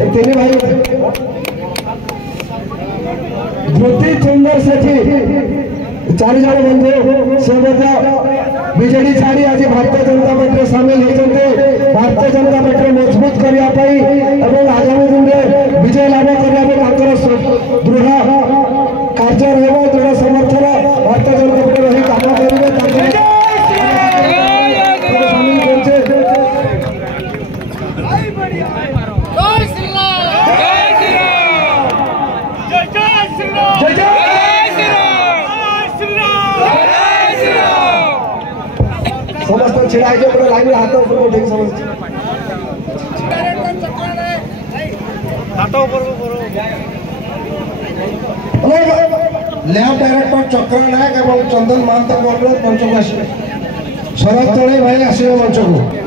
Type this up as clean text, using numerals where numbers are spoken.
तीन भाई ज्योति सुंदर सेठी 4 जन बंधु से बीजेडी छाड़ी आज भारतीय जनता पार्टी सामिल होते भारतीय जनता पार्टी मजबूत करने और आगामी दिन में विजय लाभ करने दृढ़ कार्य रहा दृढ़ समर्थन भारतीय जनता पार्टी रही काम करेंगे समस्त छिड़ा है पूरा लाइन में हाथ ऊपर ठीक समझ हाथ ऊपर लेफ्ट डायरेक्टर चक्र नायक और चंदन महंत पंचम आस शरद तले भाई आसवे मंच को।